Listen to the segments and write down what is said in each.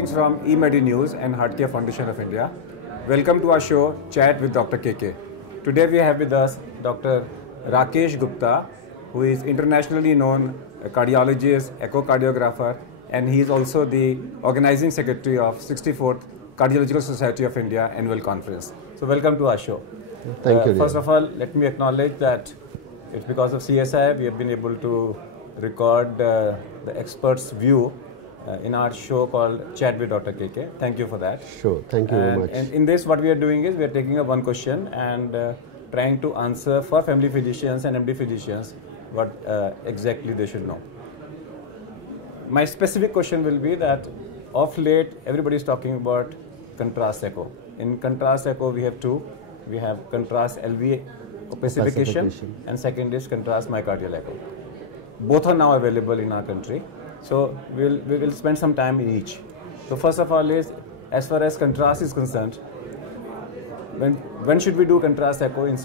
Greetings from eMedi News and Heartcare Foundation of India. Welcome to our show, Chat with Dr. KK. Today we have with us Dr. Rakesh Gupta, who is internationally known cardiologist, echocardiographer, and he is also the organizing secretary of 64th Cardiological Society of India Annual Conference. So welcome to our show. Thank you. First of all, let me acknowledge that it's because of CSI we have been able to record the expert's view in our show called Chat with Dr. KK. Thank you for that. Sure, thank you very much. And in this, what we are doing is we are taking up one question and trying to answer for family physicians and MD physicians what exactly they should know. My specific question will be that of late everybody is talking about contrast echo. In contrast echo we have two. We have contrast LV opacification and second is contrast myocardial echo. Both are now available in our country. So we will spend some time in each. So first of all is, as far as contrast is concerned, when should we do contrast echo as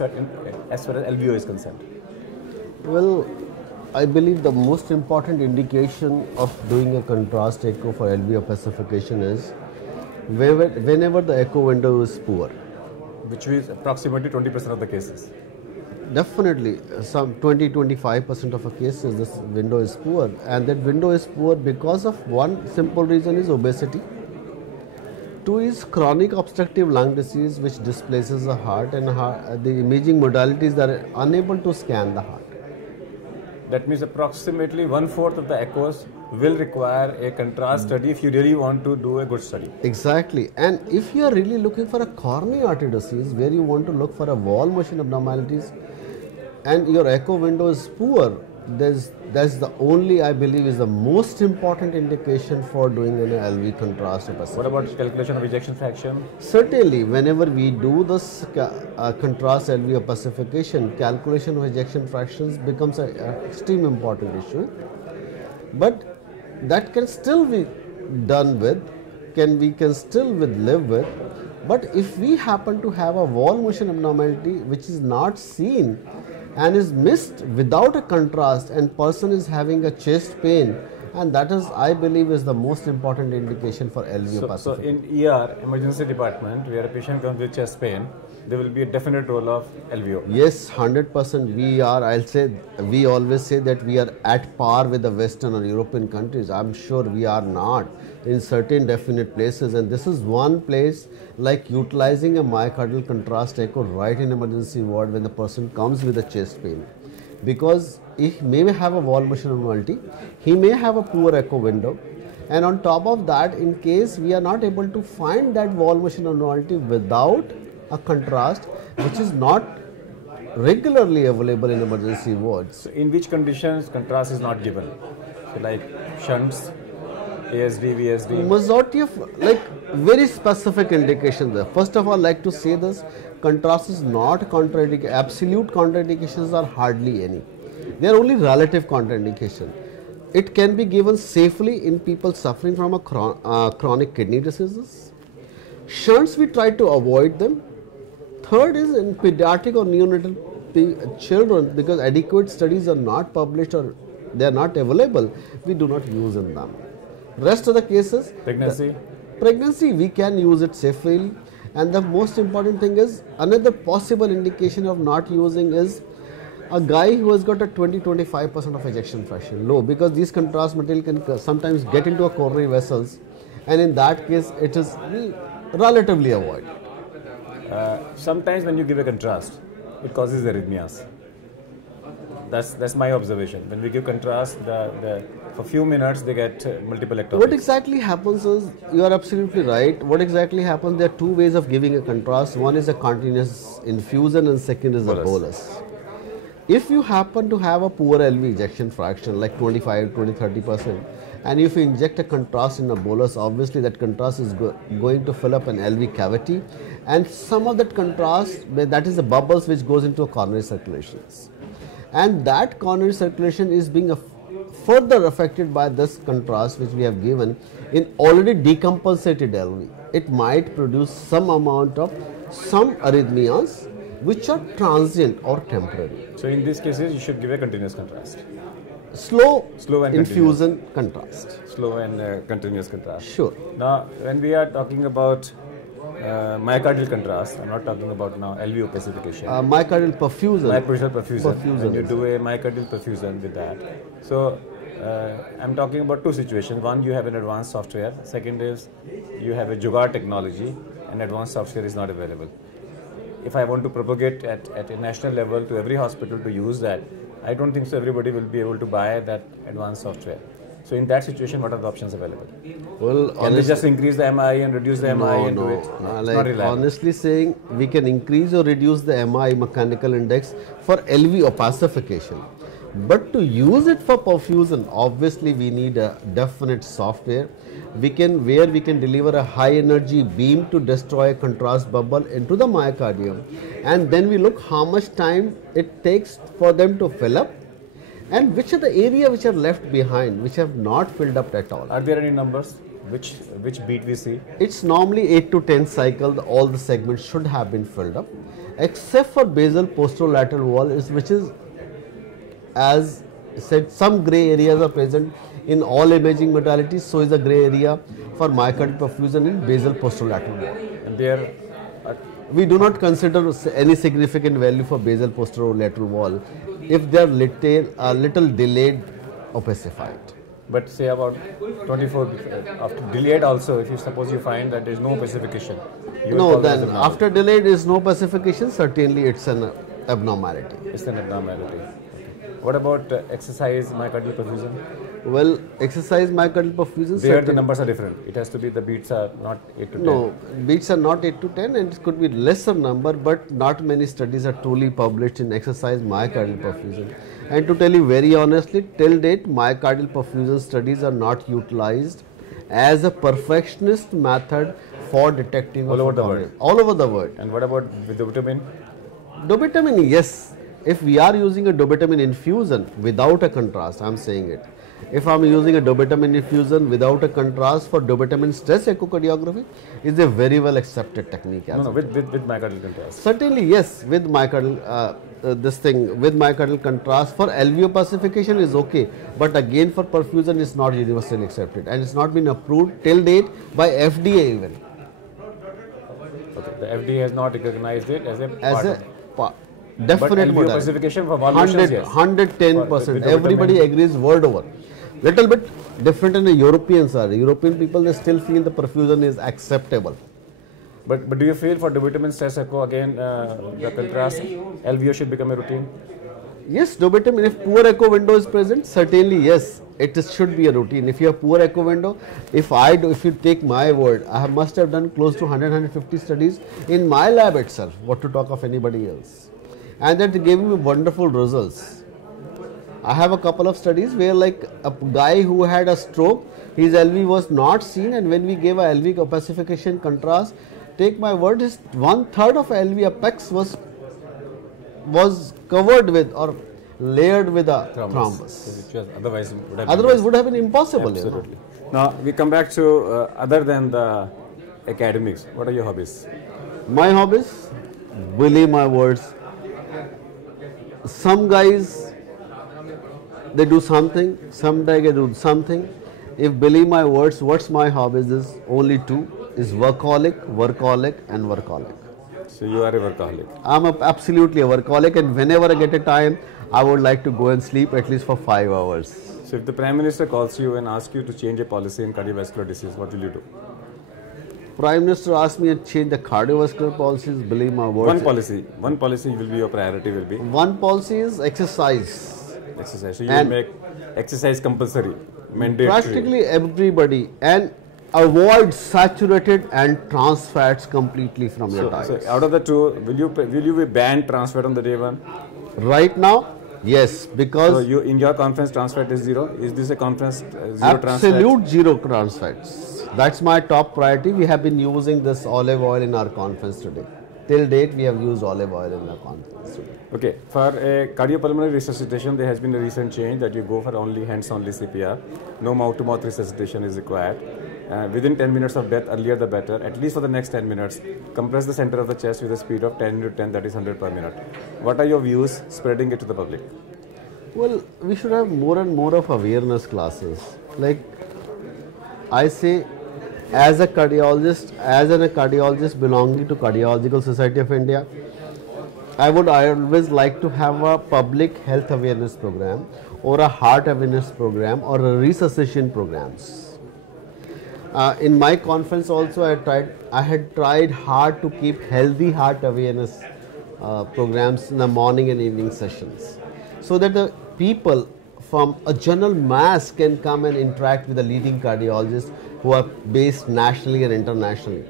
far as LVO is concerned? Well, I believe the most important indication of doing a contrast echo for LV opacification is whenever the echo window is poor. Which is approximately 20% of the cases. Definitely, some 20-25% of the cases this window is poor, and that window is poor because of one simple reason is obesity. Two is chronic obstructive lung disease which displaces the heart, and the imaging modalities that are unable to scan the heart. That means approximately 1/4 of the echoes will require a contrast study if you really want to do a good study. Exactly. And if you are really looking for a coronary artery disease where you want to look for a wall motion abnormalities and your echo window is poor, that's the only, I believe, is the most important indication for doing an LV contrast opacification. What about calculation of ejection fraction? Certainly, whenever we do this contrast LV opacification, calculation of ejection fractions becomes an extreme important issue. But that can still be done with, we can still live with. But if we happen to have a wall motion abnormality which is not seen and is missed without a contrast, and person is having a chest pain, and that is, I believe, is the most important indication for LV opacification. So in ER, emergency department, where a patient comes with chest pain, there will be a definite role of LVO. Yes, 100% we always say that we are at par with the Western or European countries. I'm sure we are not in certain definite places, and this is one place like utilizing a myocardial contrast echo right in emergency ward when the person comes with a chest pain. Because he may have a wall motion abnormality, he may have a poor echo window, and on top of that, in case we are not able to find that wall motion abnormality without a contrast, which is not regularly available in emergency wards. So in which conditions contrast is not given? So like shunts, ASD, VSD? Majority of very specific indications there. First of all, like to say this, contrast is not contraindication. Absolute contraindications are hardly any. They are only relative contraindication. It can be given safely in people suffering from a chronic kidney diseases. Shunts, we try to avoid them. Third is in pediatric or neonatal children, because adequate studies are not published or they are not available, we do not use in them. Rest of the cases, pregnancy we can use it safely, and the most important thing is another possible indication of not using is a guy who has got a 20-25% of ejection fraction low, because these contrast material can sometimes get into a coronary vessels, and in that case it is relatively avoided. Sometimes when you give a contrast, it causes arrhythmias. That's my observation. When we give contrast, for few minutes they get multiple ectopics. What exactly happens is, you are absolutely right. What exactly happens, there are two ways of giving a contrast. One is a continuous infusion and second is a bolus. If you happen to have a poor LV ejection fraction like 25, 20, 30%, and if you inject a contrast in a bolus, obviously that contrast is going to fill up an LV cavity, and some of that contrast, that is the bubbles which goes into a coronary circulations, and that coronary circulation is being further affected by this contrast which we have given in already decompensated LV. It might produce some amount of some arrhythmias which are transient or temporary. So in these cases you should give a continuous contrast. Slow and infusion contrast. Slow and continuous contrast. Sure. Now, when we are talking about myocardial contrast, I'm not talking about now LV opacification. Myocardial perfusion. Myocardial perfusion. When you do a myocardial perfusion with that. So, I'm talking about two situations. One, you have an advanced software. Second is you have a Jugaad technology and advanced software is not available. If I want to propagate at a national level to every hospital to use that, I don't think so everybody will be able to buy that advanced software. So in that situation, what are the options available? Well, can they just increase the MI and reduce the MI and do it? It's not reliable. Honestly saying, we can increase or reduce the MI mechanical index for LV opacification. But to use it for perfusion, obviously we need a definite software. Where we can deliver a high energy beam to destroy a contrast bubble into the myocardium, and then we look how much time it takes for them to fill up, and which are the area which are left behind, which have not filled up at all. Are there any numbers? Which beat we see? It's normally 8 to 10 cycles. All the segments should have been filled up, except for basal posterolateral wall, which is, as said, some gray areas are present in all imaging modalities. So is a gray area for myocardial perfusion in basal posterolateral wall. And there, we do not consider any significant value for basal posterolateral wall if they are little delayed opacified. But say about 24 after delayed also, if you suppose you find that there is no opacification. No, then after delayed is no opacification, certainly it's an abnormality. It's an abnormality. What about exercise myocardial perfusion? Well, exercise myocardial perfusion. There the numbers are different. It has to be the beats are not 8 to 10. No, beats are not 8 to 10, and it could be lesser number, but not many studies are truly published in exercise myocardial perfusion. And to tell you very honestly, till date, myocardial perfusion studies are not utilized as a perfectionist method for detecting all over the world. All over the world. And what about with dobutamine? Dobutamine, yes. If we are using a dobutamine infusion without a contrast, I am saying it. If I am using a dobutamine infusion without a contrast for dobutamine stress echocardiography, is a very well accepted technique. No, with myocardial contrast. Certainly, yes, with myocardial, with myocardial contrast for LV opacification is okay, but again for perfusion is not universally accepted, and it's not been approved till date by FDA even. Okay, the FDA has not recognized it as a part. Definite LV opacification for valvations, yes. 110%. Everybody agrees word over. Little bit different in the European side. European people, they still feel the perfusion is acceptable. But do you feel for dobutamine stress echo again the contrast LVO should become a routine? Yes, dobutamine, if poor echo window is present, certainly yes, it should be a routine. If you have poor echo window, if you take my word, I must have done close to 100-150 studies in my lab itself, what to talk of anybody else. And that gave me wonderful results. I have a couple of studies where like a guy who had a stroke, his LV was not seen, and when we gave a LV opacification contrast, take my word, his 1/3 of LV apex was covered with or layered with a thrombus. Which otherwise would have been impossible. Absolutely. You know? Now we come back to other than the academics. What are your hobbies? My hobbies, believe my words. Some guys, they do something, some guys do something. If believe my words, what's my hobbies is only two, is workaholic, and workaholic. So you are a workaholic. I'm absolutely a workaholic, and whenever I get a time, I would like to go and sleep at least for 5 hours. So if the Prime Minister calls you and asks you to change a policy in cardiovascular disease, what will you do? Prime Minister asked me to change the cardiovascular policies, believe my words. One policy will be your priority will be? One policy is exercise. Exercise. So you will make exercise compulsory, mandatory. Practically everybody, and avoid saturated and trans fats completely from your diet. So out of the two, will you be banned trans fat on the day one? Right now, yes, because so in your conference trans fat is zero. Is this a conference zero trans fat? Absolute zero trans fats. That's my top priority. We have been using this olive oil in our conference today. Till date, we have used olive oil in our conference today. Okay, for a cardiopulmonary resuscitation, there has been a recent change that you go for only hands-only CPR. No mouth-to-mouth resuscitation is required. Within 10 minutes of death, earlier the better. At least for the next 10 minutes, compress the center of the chest with a speed of 10 into 10, that is 100 per minute. What are your views spreading it to the public? Well, we should have more and more of awareness classes. Like I say, as a cardiologist belonging to Cardiological Society of India, I always like to have a public health awareness program or a heart awareness program or a resuscitation programs. In my conference also I had tried hard to keep healthy heart awareness programs in the morning and evening sessions, so that the people from a general mass can come and interact with the leading cardiologists who are based nationally and internationally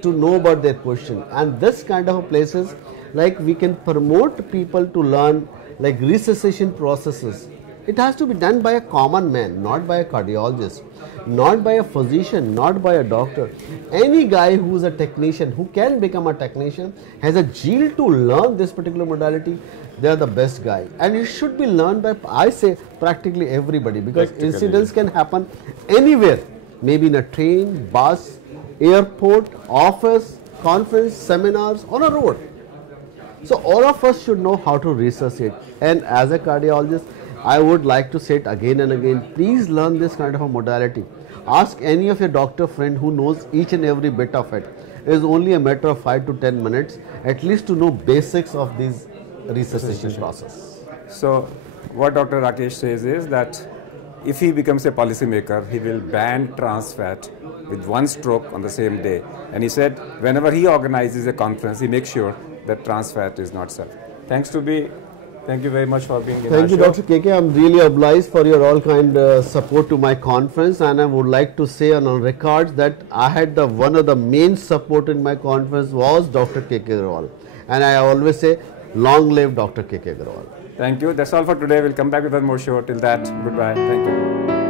to know about their question. And this kind of places, like we can promote people to learn like resuscitation processes. It has to be done by a common man, not by a cardiologist, not by a physician, not by a doctor. Any guy who is a technician, who can become a technician, has a zeal to learn this particular modality, they are the best guy. And it should be learned by, I say, practically everybody, because incidents can happen anywhere, maybe in a train, bus, airport, office, conference, seminars, on a road. So all of us should know how to resuscitate. And as a cardiologist, I would like to say it again and again, please learn this kind of a modality. Ask any of your doctor friend who knows each and every bit of it. It is only a matter of 5 to 10 minutes, at least to know basics of this resuscitation process. So what Dr. Rakesh says is that if he becomes a policymaker, he will ban trans fat with one stroke on the same day. And he said whenever he organizes a conference, he makes sure that trans fat is not served. Thank you very much for being here. Thank you, Dr. KK. I'm really obliged for your all kind support to my conference, and I would like to say on record that I had one of the main support in my conference was Dr. KK Agarwal, and I always say, long live Dr. KK Agarwal. Thank you. That's all for today. We'll come back with one more show. Till that, goodbye. Thank you.